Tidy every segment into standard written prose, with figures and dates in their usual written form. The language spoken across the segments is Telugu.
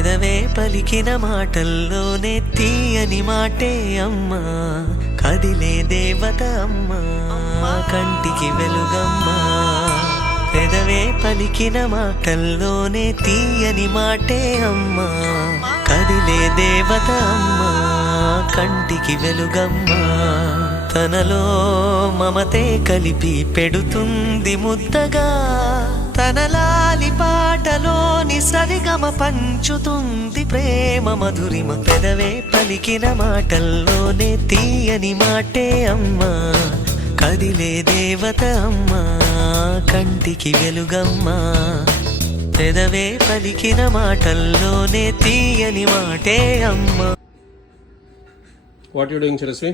పెదవే పలికిన మాటల్లోనే తీయని మాటే అమ్మా, కదిలే దేవత అమ్మా, కంటికి వెలుగమ్మా. పెదవే పలికిన మాటల్లోనే తీయని మాటే అమ్మా, కదిలే దేవత అమ్మా, కంటికి వెలుగమ్మా. తనలో మమతే కలిపి పెడుతుంది ముద్దగా, తన లాలి పాటలోని సరిగమ పంచుతుంది ప్రేమ మధురిమ. పెదవే పలికిన మాటల్లోనే తీయని మాటే అమ్మా, కదిలే దేవత అమ్మా, కంటికి వెలుగమ్మా. పెదవే పలికిన మాటల్లోనే తీయని మాటే అమ్మా. What are you doing, Charasvi?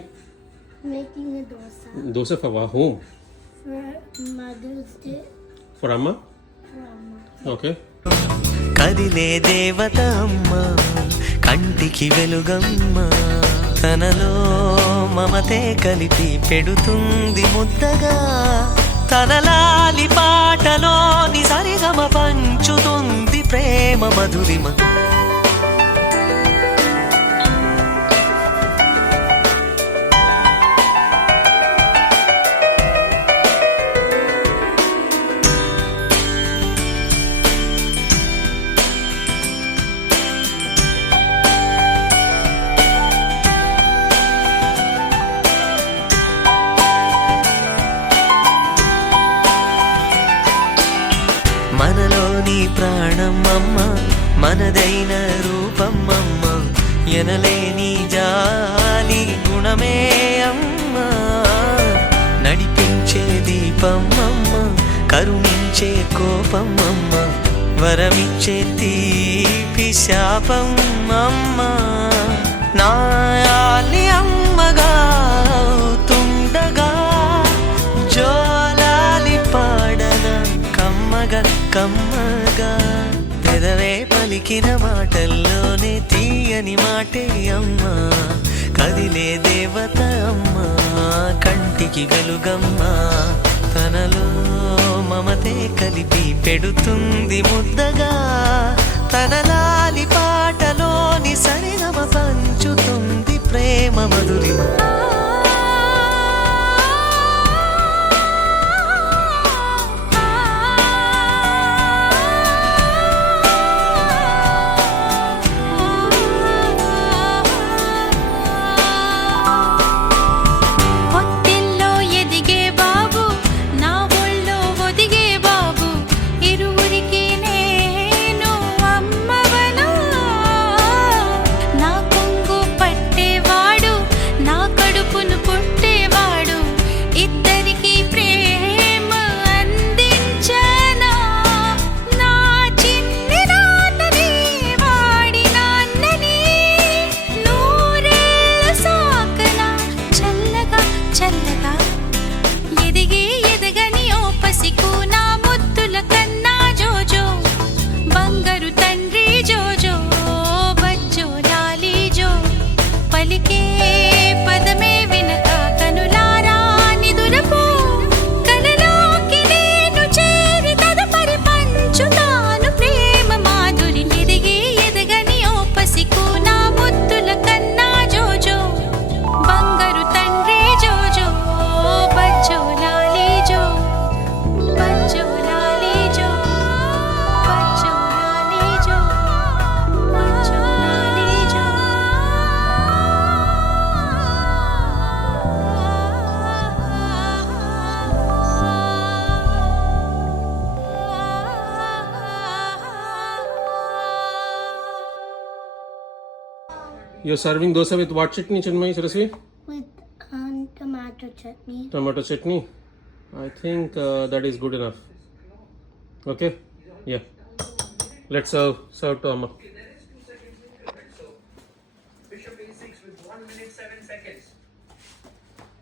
Making a dosa. Dosa for whom? For Mother's Day. For Amma? For Amma. Okay. కదిలే దేవత అమ్మా, కంటికి వెలుగమ్మా. తనలో మమతే కలిపి పెడుతుంది ముద్దగా, తన లాలి పాటలోని సరిగమ పంచుతుంది ప్రేమ మధురిమ. మనలోని ప్రాణమమ్మ, మనదైన రూపమమ్మ, ఎనలేని జాలి గుణమే అమ్మ. నడిపించే దీపమమ్మ, కరుణించే కోపమమ్మ, వరమిచ్చే తీపి శాపమమ్మ. నాయాలి అమ్మగా అవుతుండగా, జోలాలి పాడన కమ్మగా కమ్మగా. పెదవే పలికిన మాటల్లోనే తీయని మాటే అమ్మా, కదిలే దేవత అమ్మా, కంటికి వెలుగమ్మా. తనలో మమతే కలిపి పెడుతుంది ముద్దగా, తన లాలి పాటలోని సరిగమ పంచుతుంది ప్రేమ మధురిమ. You're serving dosa with what chutney, Chinmay, Sarasvi? With tomato chutney. Tomato chutney. I think that is good enough. Okay? Yeah. Let's serve to Amma.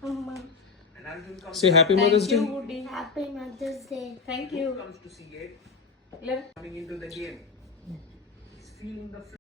Amma. Say Happy Mother's Day. Happy Mother's Day. Thank you. Comes to see it coming into the game. He's feeling the